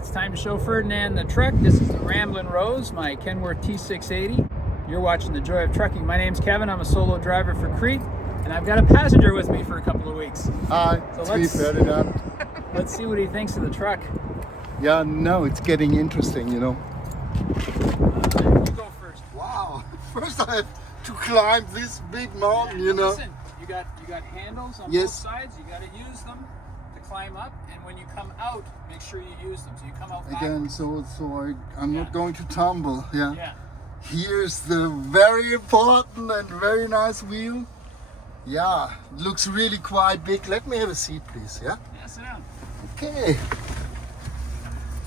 It's time to show Ferdinand the truck. This is the Ramblin' Rose, my Kenworth T680. You're watching The Joy of Trucking. My name's Kevin. I'm a solo driver for CRETE, and I've got a passenger with me for a couple of weeks. Hi, So it's me, Ferdinand. Let's see what he thinks of the truck. Yeah, no, it's getting interesting, you know. You go first. Wow, first I have to climb this big mountain, you know. Listen, you got handles on Yes. both sides. You got to use them to climb up, and when you come out, make sure you use them. So you come out Again, backwards. I'm Yeah. not going to tumble, yeah. Yeah. Here's the very important and very nice wheel. Yeah, looks really quite big. Let me have a seat, please, yeah? Yeah, sit down. Okay.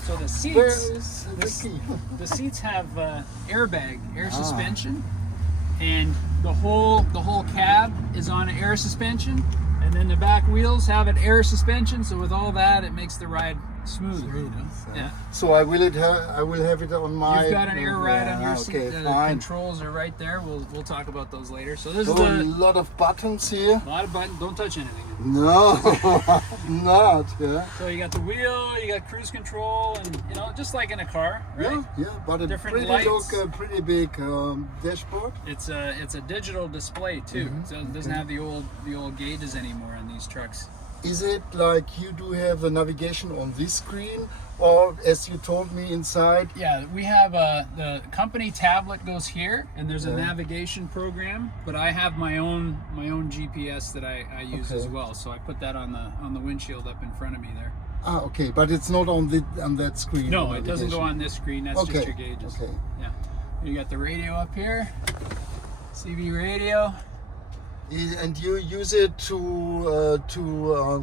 So the Where seats, is the key? the seats have airbag, air suspension, and the whole cab is on air suspension, and then the back wheels have an air suspension. So with all that, it makes the ride smoother. You know? Yeah. So I will have it on my... You've got an air ride on your seat. Okay, The fine. controls are right there. We'll talk about those later. So this Oh, is a a lot of buttons here. lot of buttons. Don't touch anything. No, not, yeah. So you got the wheel, you got cruise control, and you know, just like in a car, right? Yeah, but a Different pretty lights. pretty big dashboard. It's a digital display too, so it doesn't have the old gauges anymore on these trucks. Is it like you do have the navigation on this screen, or as you told me inside? Yeah, we have the company tablet goes here, and there's a Yeah. navigation program. But I have my own GPS that I use as well. So I put that on the windshield up in front of me there. Ah, okay, but it's not on that screen. No, the it doesn't go navigation. on this screen. That's just Okay, your gauges. okay. Yeah. You got the radio up here, CB radio. And you use it to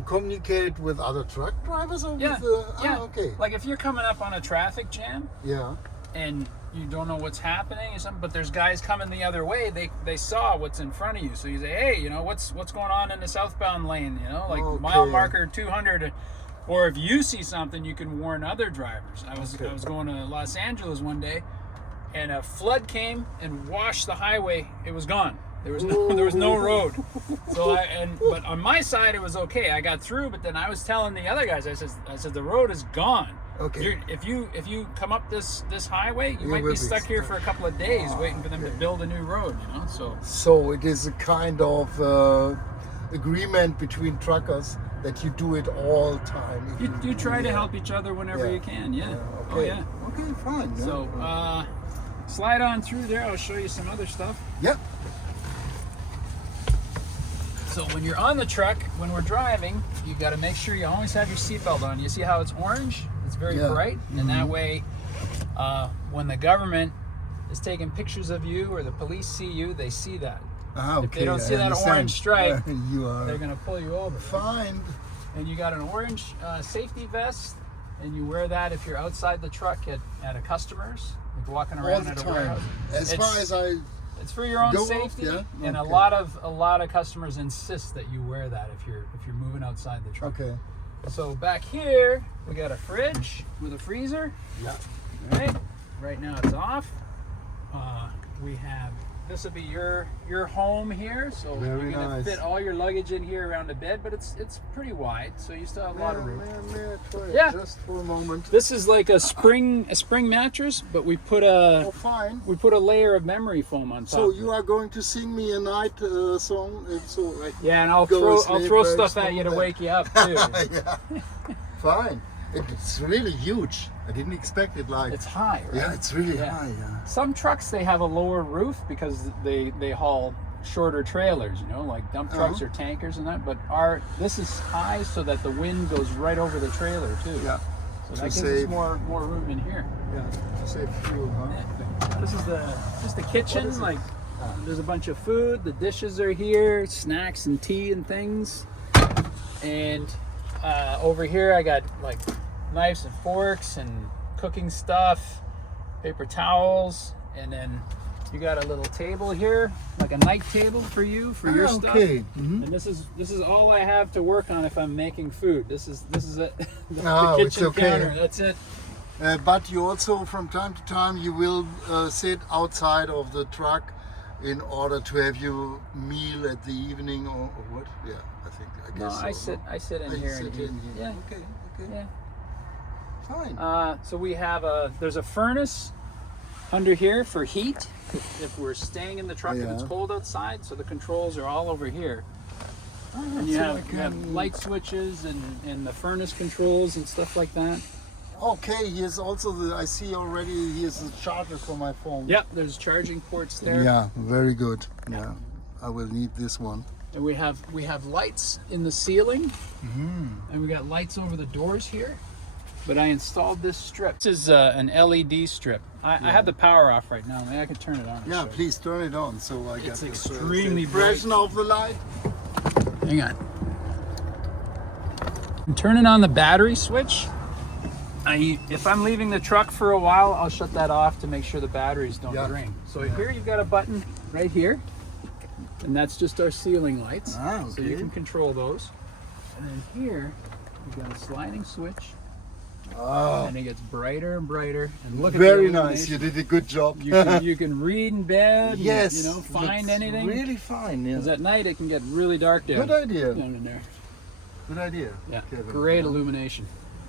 communicate with other truck drivers, or Yeah, with, yeah. okay, Like if you're coming up on a traffic jam yeah. and you don't know what's happening or something, but there's guys coming the other way, they saw what's in front of you. So you say, hey, you know, what's going on in the southbound lane, you know, like Okay. mile marker 200. Or if you see something, you can warn other drivers. I was going to Los Angeles one day, and a flood came and washed the highway. It was gone. There was no road. So but on my side it was okay. I got through, but then I was telling the other guys, I said the road is gone. Okay. If you come up this highway, you might will be be stuck here for a couple of days waiting for them to build a new road, you know? So it is a kind of agreement between truckers that you do it all time. You try to help each other whenever you can, yeah. Okay. Oh yeah. Okay, fine. yeah. So slide on through there, I'll show you some other stuff. Yep. So when you're on the truck, when we're driving, you got to make sure you always have your seatbelt on. You see how it's orange? It's very bright, and that way, when the government is taking pictures of you or the police see you, they see that. Ah, okay. If they don't see I that understand. orange stripe, you are they're gonna pull you over. fine. And you got an orange safety vest, and you wear that if you're outside the truck at a customer's, like walking All around the at a time. warehouse. As far as I It's for your own Go off, safety, yeah? and a Okay. lot of customers insist that you wear that if you're moving outside the truck. okay. So back here we got a fridge with a freezer. Yeah. Right now it's off. We have this will be your home here, so Very you're gonna nice. fit all your luggage in here around the bed, but it's pretty wide, so you still have a lot of room. May I try it Yeah. just for a moment? This is like a spring mattress, but we put a Oh, fine. layer of memory foam on top. So of you it. are going to sing me a night song, so I Yeah, and I'll go throw sleep stuff very at you to slowly. wake you up too. Yeah. Fine. It's really huge. I didn't expect it like. It's high, right? Yeah, it's really Yeah. high. Yeah. Some trucks they have a lower roof because they haul shorter trailers, you know, like dump trucks or tankers and that. But this is high so that the wind goes right over the trailer too. Yeah. So To that gives save- us more room in here. Yeah. To save fuel, huh? Yeah. This is just the kitchen. Like there's a bunch of food. The dishes are here, snacks and tea and things. And over here I got like knives and forks and cooking stuff, paper towels, and then you got a little table here, like a night table for you for your stuff. Okay. Mm-hmm. And this is all I have to work on if I'm making food. This is it. The No, it's kitchen okay. counter. That's it. But you also, from time to time, you will sit outside of the truck in order to have your meal at the evening, or what? Yeah, I guess. No, so. I sit in Oh, you here sit and eat. in here. Yeah. Okay. Yeah. fine. So we have there's a furnace under here for heat if we're staying in the truck if it's cold outside. So the controls are all over here. And you have light switches and the furnace controls and stuff like that. Okay, here's also I see already here's the charger for my phone. Yep, there's charging ports there. Yeah, very good. Yeah, I will need this one. And we have lights in the ceiling, and we got lights over the doors here. But I installed this strip. This is an LED strip. I have the power off right now. Maybe I could turn it on. Yeah, please turn it on so I get It's the extremely impression of the light. Hang on. I'm turning on the battery switch. If I'm leaving the truck for a while, I'll shut that off to make sure the batteries don't drain. So here you've got a button right here, and that's just our ceiling lights. So you can control those. And then here we've got a sliding switch. And it gets brighter and brighter. And look at very nice. You did a good job. You can read in bed. Yes. And, find anything. Really fine. Yeah. Because at night it can get really dark down. Good idea. Down in there. Good idea. Yeah. Kevin. Great illumination.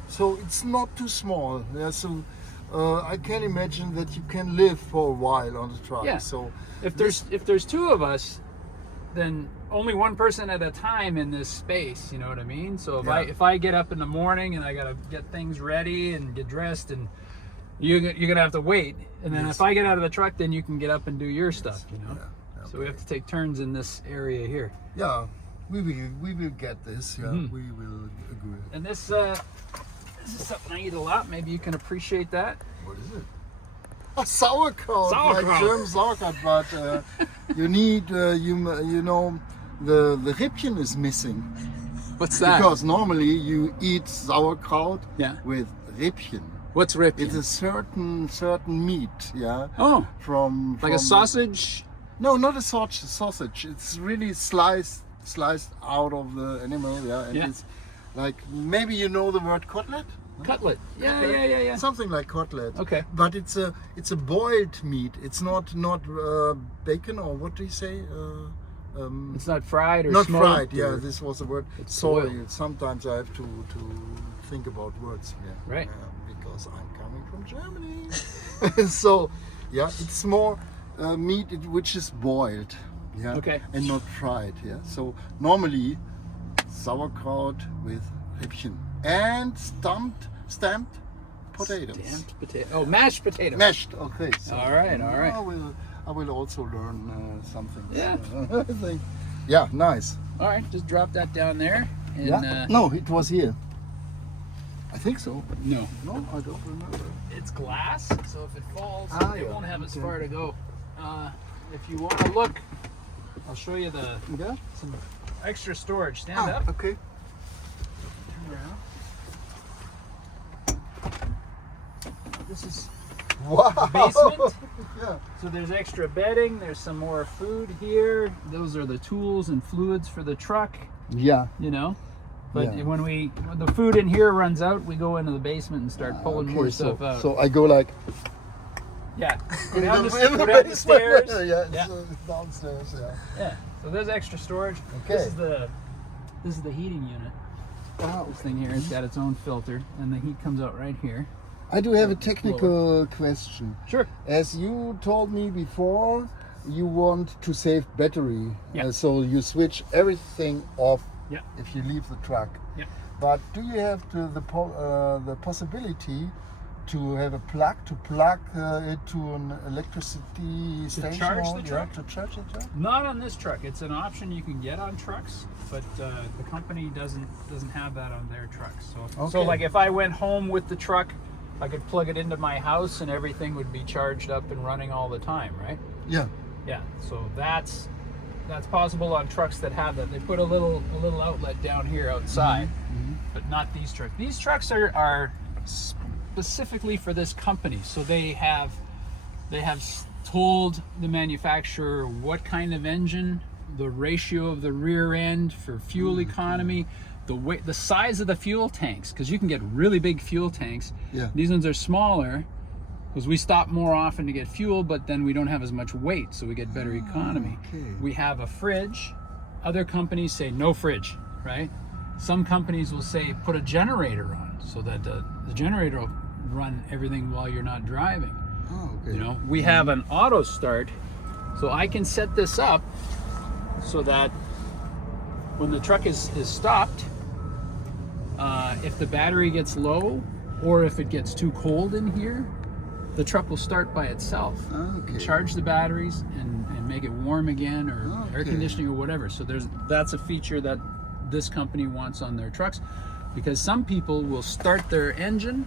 So it's not too small. Yeah. So I can imagine that you can live for a while on the truck. Yeah. So if there's two of us, then only one person at a time in this space, you know what I mean? So if I get up in the morning and I gotta get things ready and get dressed, and you're gonna have to wait, and then if I get out of the truck, then you can get up and do your stuff, you know. Yeah. So we have to take turns in this area here. Yeah, we will get this. Yeah, we will agree. And this is something I eat a lot. Maybe you can appreciate that. What is it? A sauerkraut, Sauerkraut. like German sauerkraut, but you need, you know, the Rippchen is missing. What's that? Because normally you eat sauerkraut with Rippchen. What's Rippchen? It's a certain meat, yeah. Oh, from like a sausage? No, not a sausage. It's really sliced out of the animal, yeah. And it's like, maybe you know the word cutlet. Cutlet. Yeah. Something like cutlet. Okay. But it's a boiled meat. It's not bacon, or what do you say? It's not fried or not smoked. fried. Yeah, this was the word. Sorry. boiled. Sometimes I have to think about words. Yeah. Right. Because I'm coming from Germany. So, yeah, it's more meat which is boiled. Yeah. Okay. And not fried. Yeah. So normally sauerkraut with Rippchen and stamped potatoes. Stamped potato. Oh, mashed potato. Mashed. Okay. So All right. I will also learn something. Yeah. I think. Yeah. Nice. All right. Just drop that down there. And, Yeah. No, it was here. I think so. No. No, I don't remember. It's glass, so if it falls, it won't have as okay. far to go. If you want to look, I'll show you some extra storage. Stand up. Okay. Turn around. This is Wow. the basement. Yeah. So there's extra bedding. There's some more food here. Those are the tools and fluids for the truck. Yeah. You know. But Yeah. when the food in here runs out, we go into the basement and start pulling more stuff out. So I go like Yeah. Go in down the the stairs. Yeah. Yeah. It's downstairs. Yeah. Yeah. So there's extra storage. Okay. This is the heating unit. Wow. This thing here has got its own filter, and the heat comes out right here. I do have a technical question. Sure. As you told me before, you want to save battery. Yeah. So you switch everything off Yeah. if you leave the truck. Yeah. But do you have the possibility to have a plug it to an electricity station? charge or- the truck? To charge the truck? Not on this truck. It's an option you can get on trucks, but the company doesn't have that on their trucks. So Okay. like if I went home with the truck, I could plug it into my house and everything would be charged up and running all the time, right? Yeah. Yeah. So that's possible on trucks that have that. They put a little outlet down here outside, but not these trucks. These trucks are specifically for this company. So they have told the manufacturer what kind of engine, the ratio of the rear end for fuel economy, the weight, the size of the fuel tanks, because you can get really big fuel tanks. Yeah. These ones are smaller because we stop more often to get fuel, but then we don't have as much weight, so we get better economy. Okay. We have a fridge. Other companies say no fridge, right? Some companies will say put a generator on. so that the generator will run everything while you're not driving. Oh, okay. You know, we have an auto start, so I can set this up so that when the truck is stopped, if the battery gets low or if it gets too cold in here, the truck will start by itself. Okay. Charge the batteries and make it warm again, or air conditioning or whatever. So that's a feature that this company wants on their trucks, because some people will start their engine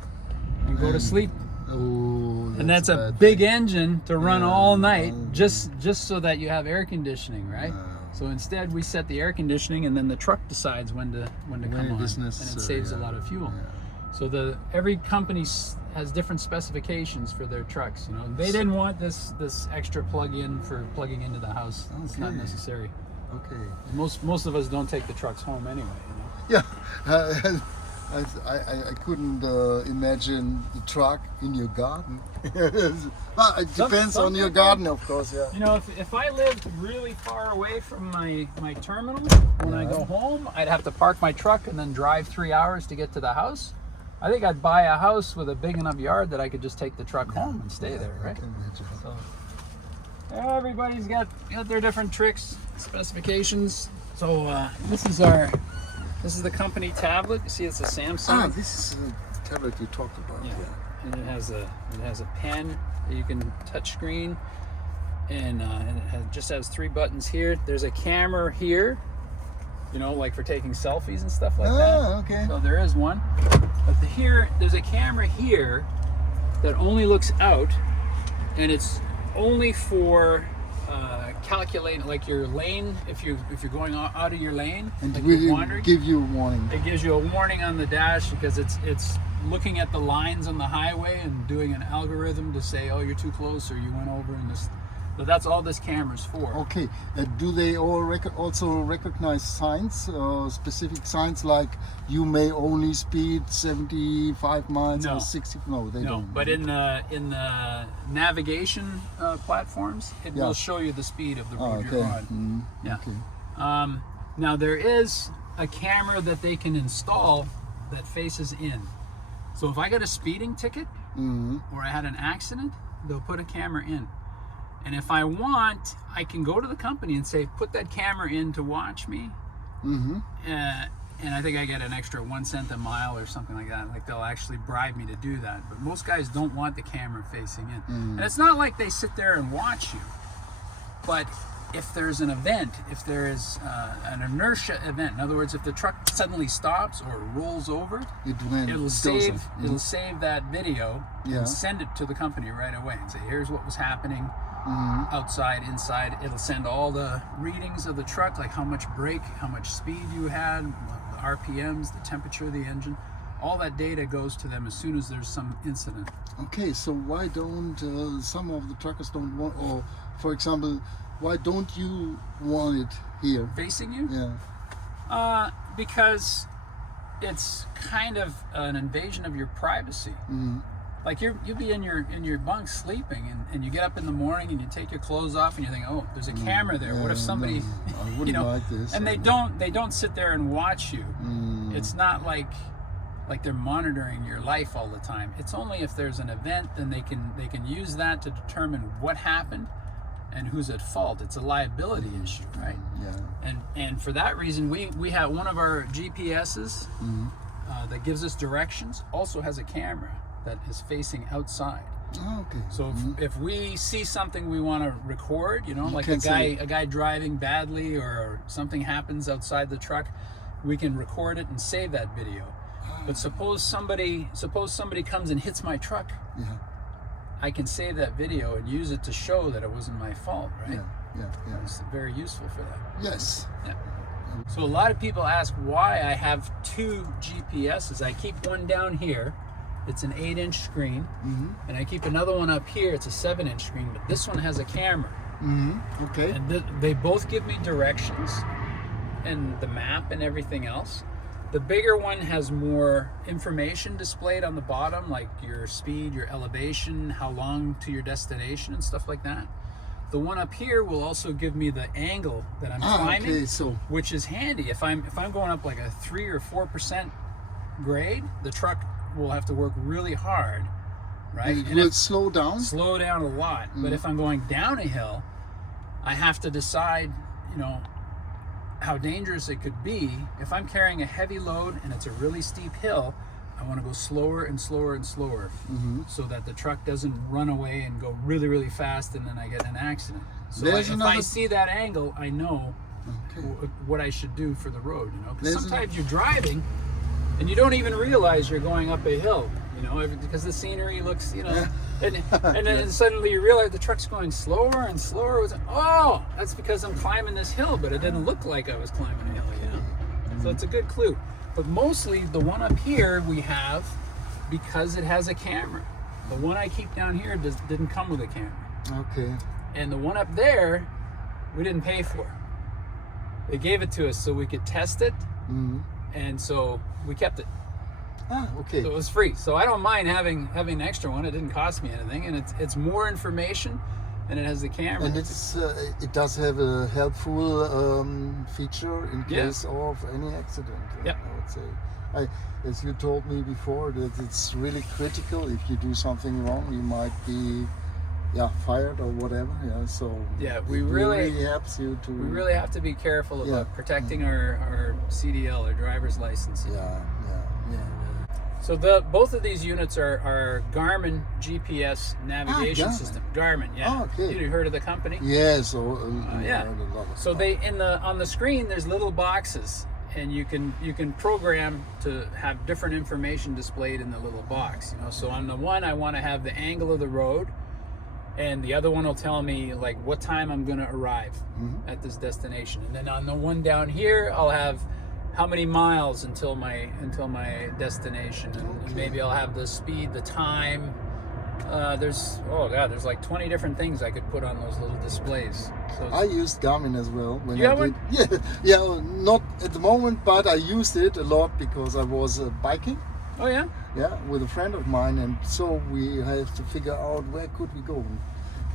and go to sleep. Oh, And that's a big engine to run all night, just so that you have air conditioning, right? So instead we set the air conditioning, and then the truck decides when to come on, and it saves a lot of fuel. So every company has different specifications for their trucks. You know, they didn't want this extra plug-in for plugging into the house. It's not necessary. Okay. Most of us don't take the trucks home anyway. You know? Yeah. I couldn't imagine the truck in your garden. Well, it depends on your garden, of course. Yeah. You know, if I lived really far away from my terminal, when I go home, I'd have to park my truck and then drive 3 hours to get to the house. I think I'd buy a house with a big enough yard that I could just take the truck home and stay there, right? So, everybody's got their different tricks, specifications. So this is the company tablet. You see, it's a Samsung. Ah, this is the tablet you talked about. Yeah. And it has a pen that you can touch screen, and it just has 3 buttons here. There's a camera here, you know, like for taking selfies and stuff like that. Okay. So there is one. But there's a camera here that only looks out, and it's only for calculating like your lane. If you're going out of your lane, And like will you're wandering, give you a warning? it gives you a warning on the dash, because it's looking at the lines on the highway and doing an algorithm to say, oh, you're too close, or you went over in this. So that's all this camera's for. Okay. Do they all also recognize signs, specific signs, like you may only speed 75 miles or 60? No, they don't. But in the navigation platforms, it will show you the speed of the road you're on. Yeah. Okay. Now there is a camera that they can install that faces in. So if I got a speeding ticket or I had an accident, they'll put a camera in. And if I want, I can go to the company and say, put that camera in to watch me. And I think I get an extra 1 cent a mile or something like that. Like, they'll actually bribe me to do that. But most guys don't want the camera facing in. And it's not like they sit there and watch you. But if there's an event, if there is an inertia event, in other words, if the truck suddenly stops or rolls over, it'll save that video and send it to the company right away and say, here's what was happening. Outside, inside. It'll send all the readings of the truck, like how much brake, how much speed you had, the RPMs, the temperature of the engine. All that data goes to them as soon as there's some incident. Okay, so why don't some of the truckers don't want, or for example, why don't you want it here? Facing you? Yeah. Because it's kind of an invasion of your privacy. Like you'll be in your bunk sleeping, and you get up in the morning and you take your clothes off and you think, oh, there's a camera there. What if somebody, I wouldn't like this. And they don't sit there and watch you. It's not like they're monitoring your life all the time. It's only if there's an event, then they can use that to determine what happened and who's at fault. It's a liability issue, right? Yeah. And for that reason, we have one of our GPSs that gives us directions, also has a camera that is facing outside. Oh, okay. So if we see something we want to record, you know, like a guy driving badly or something happens outside the truck, we can record it and save that video. But suppose somebody comes and hits my truck, I can save that video and use it to show that it wasn't my fault, right? Yeah. It's very useful for that. Yes. Yeah. So a lot of people ask why I have 2 GPSs. I keep one down here. It's an 8-inch screen, and I keep another one up here. It's a 7-inch screen, but this one has a camera. Okay. And they both give me directions and the map and everything else. The bigger one has more information displayed on the bottom, like your speed, your elevation, how long to your destination, and stuff like that. The one up here will also give me the angle that I'm climbing, okay, so which is handy if I'm going up like a 3 or 4% grade, the truck will have to work really hard, right? And it will slow down? Slow down a lot. But if I'm going down a hill, I have to decide, you know, how dangerous it could be. If I'm carrying a heavy load and it's a really steep hill, I want to go slower and slower and slower, so that the truck doesn't run away and go really, really fast and then I get in an accident. So if I see that angle, I know what I should do for the road, you know, because sometimes you're driving and you don't even realize you're going up a hill, you know, because the scenery looks, you know, and then suddenly you realize the truck's going slower and slower. It's like, oh, that's because I'm climbing this hill, but it didn't look like I was climbing a hill, you know. So it's a good clue. But mostly the one up here we have because it has a camera. The one I keep down here didn't come with a camera. Okay. And the one up there, we didn't pay for. They gave it to us so we could test it, and so we kept it. Ah, okay. So it was free. So I don't mind having an extra one. It didn't cost me anything, and it's more information, and it has the camera. And it's it does have a helpful feature in case of any accident. Yep. I would say. As you told me before, that it's really critical. If you do something wrong, you might be fired or whatever. Yeah. So we it really helps you to. We really have to be careful about protecting our CDL, our driver's license. Yeah. So both of these units are GARMIN GPS navigation system. GARMIN, Oh, okay. You heard of the company? Yeah. So So they on the screen there's little boxes, and you can program to have different information displayed in the little box. You know, so on the one I want to have the angle of the road, and the other one will tell me like what time I'm going to arrive at this destination. And then on the one down here, I'll have how many miles until my destination, and maybe I'll have the speed, the time. There's like 20 different things I could put on those little displays. So I used Garmin as well when you I got did. one? Yeah, not at the moment, but I used it a lot because I was biking. Oh yeah? Yeah, with a friend of mine, and so we have to figure out where could we go.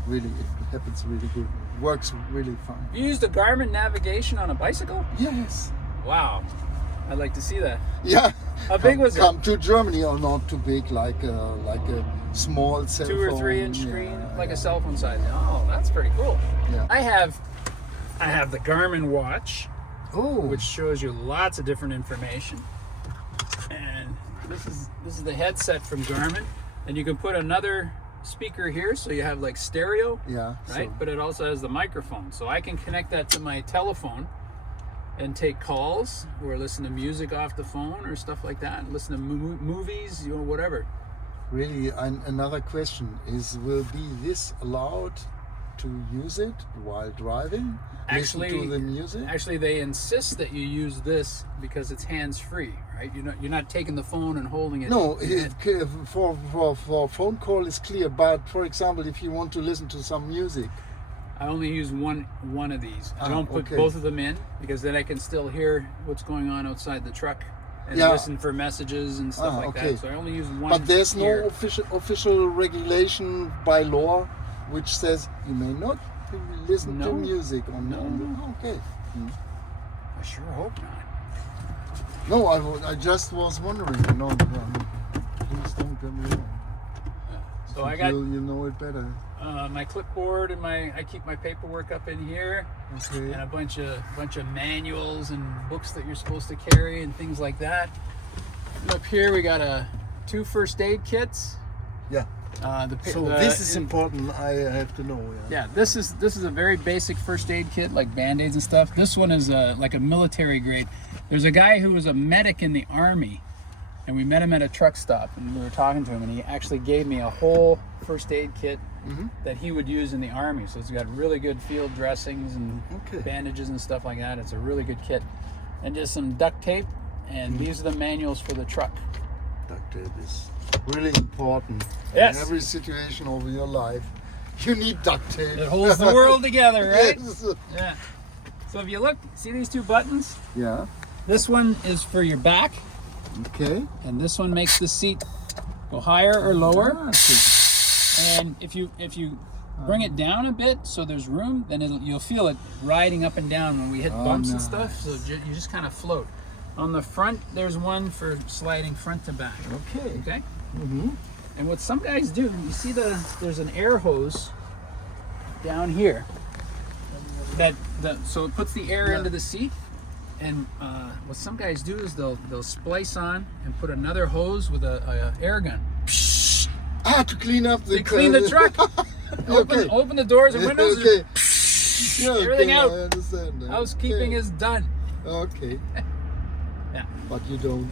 Really, it happens really good. It works really fine. You used a Garmin navigation on a bicycle? Yes. Wow, I'd like to see that. Yeah. How big was it? Come to Germany, or not too big, like a small cell phone. 2 or 3 inch screen, like a cell phone size. Oh, that's pretty cool. Yeah. I have the Garmin watch, Oh. which shows you lots of different information. And this is the headset from Garmin, and you can put another speaker here, so you have like stereo. Yeah. Right, So, but it also has the microphone, so I can connect that to my telephone and take calls or listen to music off the phone or stuff like that, listen to movies, you know, whatever. really, another question is: will be this allowed to use it while driving? Listen to the music? Actually, they insist that you use this because it's hands-free, right? You're not taking the phone and holding it. No, for phone call is clear, but for example, if you want to listen to some music, I only use one of these. I don't put okay. both of them in because then I can still hear what's going on outside the truck and listen for messages and stuff like that. So I only use one. But there's here. no official regulation by law which says you may not listen to music on. No. Okay. I sure hope not. No, I just was wondering. You know, please don't get me wrong. So I got you know it better. my clipboard and I keep my paperwork up in here, Okay. and a bunch of manuals and books that you're supposed to carry and things like that. And up here we got 2 first aid kits. Yeah. This is important. I have to know. Yeah, this is a very basic first aid kit, like Band-Aids and stuff. This one is like a military grade. There's a guy who was a medic in the Army, and we met him at a truck stop, and we were talking to him, and he actually gave me a whole first aid kit that he would use in the Army. So it's got really good field dressings and bandages and stuff like that. It's a really good kit. And just some duct tape, and these are the manuals for the truck. Duct tape is really important. Yes. In every situation of your life, you need duct tape. It holds the world together, right? Yes. Yeah. So if you look, see these 2 buttons? Yeah. This one is for your back, Okay. and this one makes the seat go higher or lower. Okay. And if you bring it down a bit so there's room, then you'll feel it riding up and down when we hit bumps and stuff. So you just kind of float. On the front, there's one for sliding front to back. Okay. Okay. Mm-hmm. And what some guys do, you see there's an air hose down here so it puts the air into the seat. And what some guys do is they'll splice on and put another hose with a air gun. To clean up the. They clean the truck. Open the doors and windows. Okay. Yeah, Everything out. I understand. Housekeeping is done. Okay. Yeah. But you don't.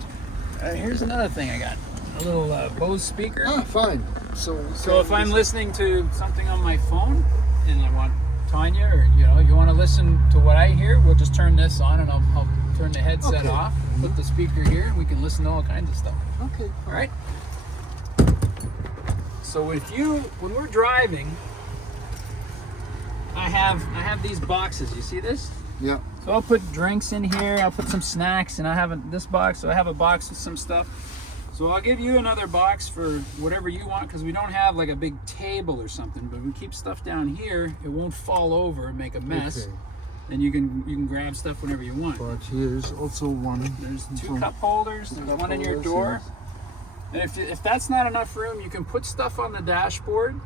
Here's another thing I got. A little Bose speaker. Ah, fine. So if I'm listening to something on my phone and I want Tanya, or you want to listen to what I hear, we'll just turn this on and I'll turn the headset off, put the speaker here, and we can listen to all kinds of stuff. Okay. All right. So when we're driving, I have these boxes. You see this? Yeah. So I'll put drinks in here. I'll put some snacks, and I have this box. So I have a box with some stuff. So I'll give you another box for whatever you want, because we don't have like a big table or something. But we keep stuff down here, it won't fall over and make a mess. Okay. And you can grab stuff whenever you want. But here's also one. There's two cup holders. There's one in your door. And if that's not enough room, you can put stuff on the dashboard,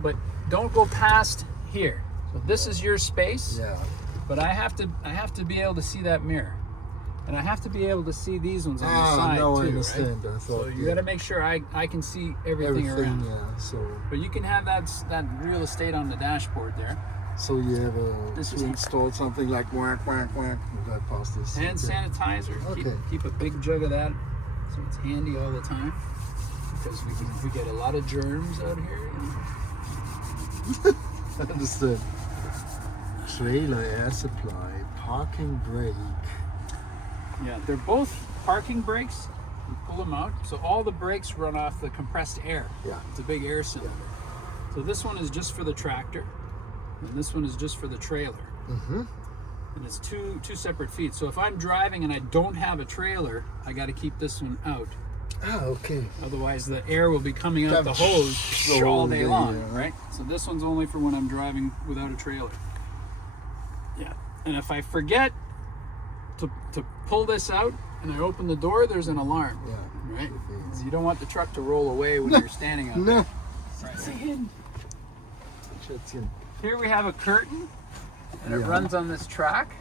but don't go past here. So this is your space. Yeah. But I have to be able to see that mirror. And I have to be able to see these ones on the side no, too. I understand. Right? I thought, So you got to make sure I can see everything around. Yeah. So. But you can have that real estate on the dashboard there. So you have to install something like whack whack whack. Right past this. Hand sanitizer. Okay. Keep a big jug of that, so it's handy all the time, because we get a lot of germs out here. I understand. Trailer air supply, parking brake. Yeah, they're both parking brakes. You pull them out, so all the brakes run off the compressed air. Yeah. It's a big air cylinder. So this one is just for the tractor, and this one is just for the trailer. Mm-hmm. And it's two separate feet. So if I'm driving and I don't have a trailer, I got to keep this one out. Ah, okay. Otherwise, the air will be coming out the hose all day long, right? So this one's only for when I'm driving without a trailer. Yeah. And if I forget to pull this out and I open the door, there's an alarm. Yeah. Right? So you don't want the truck to roll away when you're standing out No. there. Right. Schätzchen. Here we have a curtain, and it runs on this track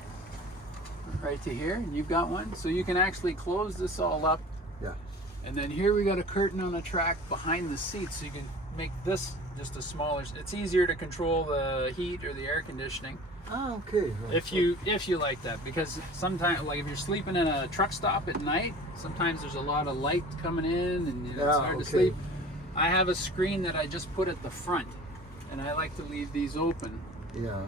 right to here, and you've got one. So you can actually close this all up. Yeah. And then here we got a curtain on the track behind the seat, so you can make this just a smaller. It's easier to control the heat or the air conditioning. Ah, okay. Right. If you like that, because sometimes, like if you're sleeping in a truck stop at night, sometimes there's a lot of light coming in, and it's hard to sleep. I have a screen that I just put at the front, and I like to leave these open. Yeah.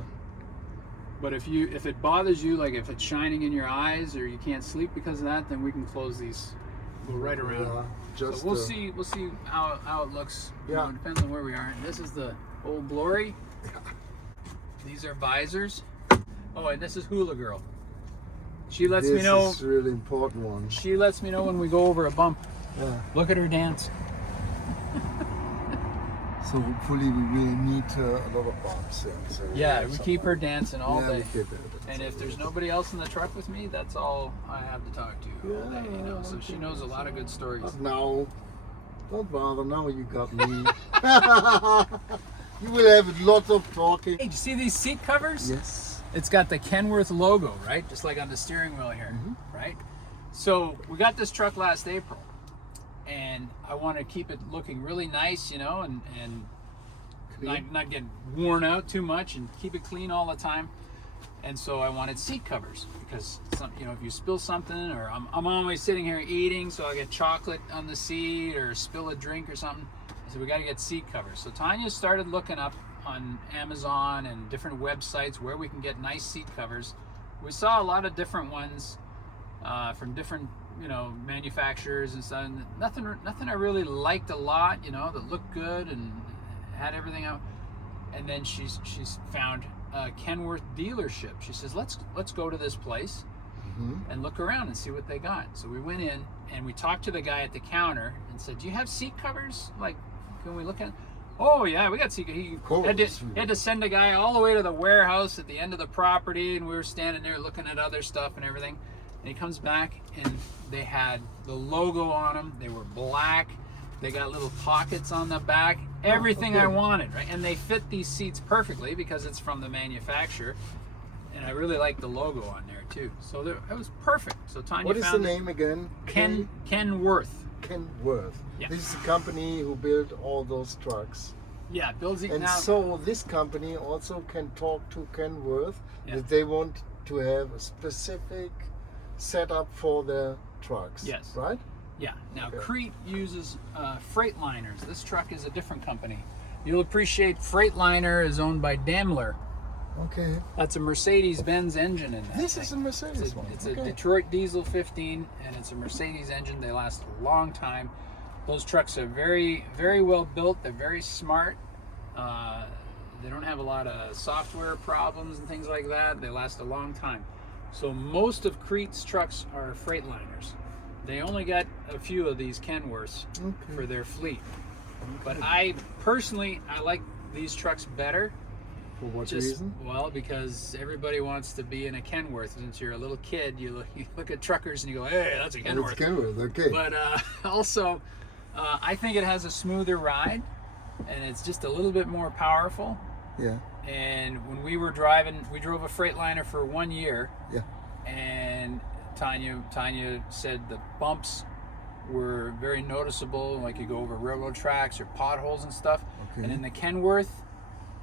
But if it bothers you, like if it's shining in your eyes or you can't sleep because of that, then we can close these. Go right around. Yeah, just so we'll see how it looks. Yeah. It depends on where we are. And this is the Old Glory. Yeah. These are visors. Oh, and this is Hula Girl. She lets me know. This is a really important one. She lets me know when we go over a bump. Yeah. Look at her dance. So hopefully we will need a lot of bumps. Yeah, we keep her dancing all day. We keep it. And if there's nobody else in the truck with me, that's all I have to talk to all day. You know, so she knows a lot of good stories. But now, don't bother. Now you got me. You will have lots of talking. Hey, did you see these seat covers? Yes. It's got the Kenworth logo, right? Just like on the steering wheel here, right? So we got this truck last April, and I want to keep it looking really nice, you know, and not get worn out too much, and keep it clean all the time. And so I wanted seat covers, because if you spill something, or I'm always sitting here eating, so I get chocolate on the seat or spill a drink or something. So we got to get seat covers. So Tanya started looking up on Amazon and different websites where we can get nice seat covers. We saw a lot of different ones from different manufacturers and stuff. And nothing I really liked a lot, that looked good and had everything out. And then she's found a Kenworth dealership. She says, let's go to this place and look around and see what they got. So we went in and we talked to the guy at the counter and said, do you have seat covers? Like, can we look at it? Oh yeah, we got seat covers. He had to send a guy all the way to the warehouse at the end of the property, and we were standing there looking at other stuff and everything. And he comes back, and they had the logo on them. They were black. They got little pockets on the back. Everything I wanted, right? And they fit these seats perfectly because it's from the manufacturer. And I really like the logo on there too. So it was perfect. So Tanya What is the found name again? Kenworth. Kenworth. Yeah. This is a company who built all those trucks. Yeah, builds it And now. so this company also can talk to Kenworth Yeah. that they want to have a specific setup for their trucks. Yes. Right? Yeah. Now Okay. CRETE uses Freightliners. This truck is a different company. You'll appreciate Freightliner is owned by Daimler. Okay. That's a Mercedes-Benz engine in that. This is a Mercedes one. It's Okay. a Detroit Diesel 15, and it's a Mercedes engine. They last a long time. Those trucks are very, very well built. They're very smart. They don't have a lot of software problems and things like that. They last a long time. So most of CRETE's trucks are Freightliners. They only got a few of these Kenworths for their fleet. But I personally, I like these trucks better. For what Just, reason? well, because everybody wants to be in a Kenworth. Since you're a little kid, you look at truckers and you go, hey, that's a Kenworth. It's Kenworth, okay. But also, I think it has a smoother ride, and it's just a little bit more powerful. Yeah. And when we were driving, we drove a Freightliner for 1 year. Yeah. And Tanya said the bumps were very noticeable, like you go over railroad tracks or potholes and stuff. Okay. And in the Kenworth,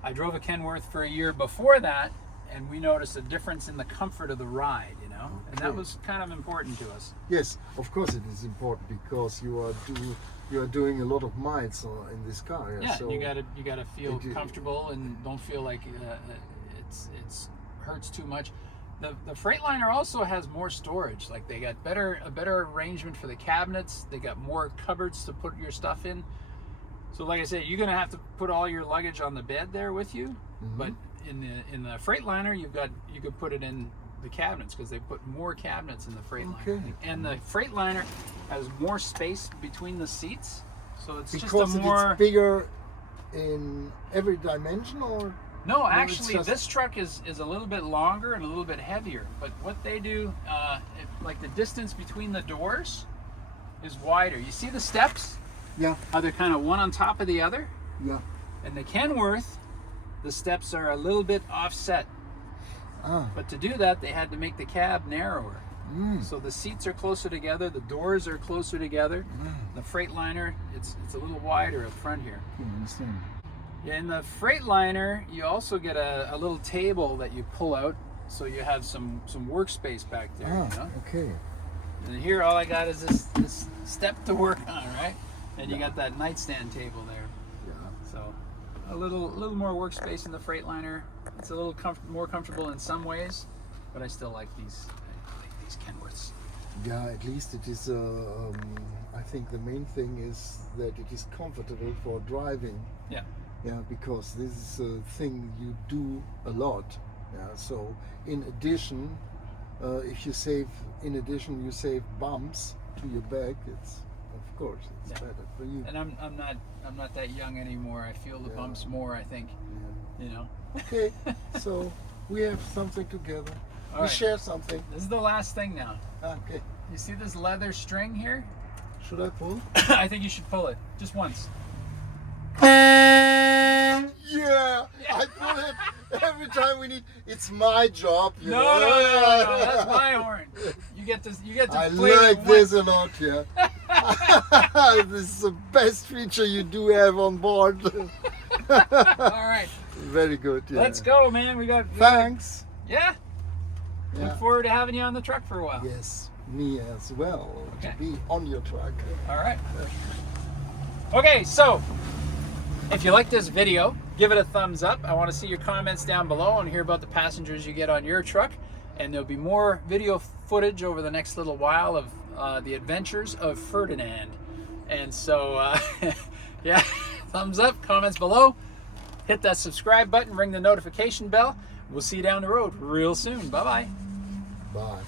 I drove a Kenworth for a year before that, and we noticed a difference in the comfort of the ride, you know? And that Okay. was kind of important to us. Yes, of course it is important because you are doing a lot of miles in this car. Yeah, so you gotta feel Did you- comfortable and don't feel like it's hurts too much. The Freightliner also has more storage. Like they got a better arrangement for the cabinets. They got more cupboards to put your stuff in. So like I said, you're gonna have to put all your luggage on the bed there with you. But in the Freightliner, you could put it in the cabinets because they put more cabinets in the Freightliner. Okay. And the Freightliner has more space between the seats, so it's because just a more it's bigger in every dimension, or No, it's actually, just- this truck is a little bit longer and a little bit heavier. But what they do, like the distance between the doors is wider. You see the steps? yeah, How they're kind of one on top of the other? yeah. And the Kenworth, the steps are a little bit offset. Ah, But to do that, they had to make the cab narrower. mm, So the seats are closer together, the doors are closer together. The Freightliner, it's a little wider up front here. I understand. Yeah, in the Freightliner, you also get a little table that you pull out, so you have some workspace back there. Ah, You know? okay. And here, all I got is this step to work on, right? And you got that nightstand table there. Yeah. So a little more workspace in the Freightliner. It's a little more comfortable in some ways, but I still like these. I like these Kenworths. Yeah, at least it is. I think the main thing is that it is comfortable for driving. Yeah. Yeah, because this is a thing you do a lot. Yeah, so in addition, if you save bumps to your back, it's of course it's Yeah. better for you. And I'm not that young anymore. I feel the Yeah. bumps more, I think. Yeah. You know. Okay, so we have something together. All We right. share something. This is the last thing now. Okay. You see this leather string here? Should I pull? I think you should pull it just once. Yeah, I pull it every time we need. It's my job, you No, know. no, that's my horn. You get to I play it like once. this a lot, yeah. This is the best feature you do have on board. All right, Very good, yeah. let's go, man. We got Thanks. Yeah. Yeah. Look forward to having you on the truck for a while. Yes, me as well, Okay. to be on your truck. All right. Okay, so if you like this video, give it a thumbs up. I want to see your comments down below and hear about the passengers you get on your truck. And there'll be more video footage over the next little while of the adventures of Ferdinand. And so, yeah, thumbs up, comments below. Hit that subscribe button, ring the notification bell. We'll see you down the road real soon. Bye-bye. Bye.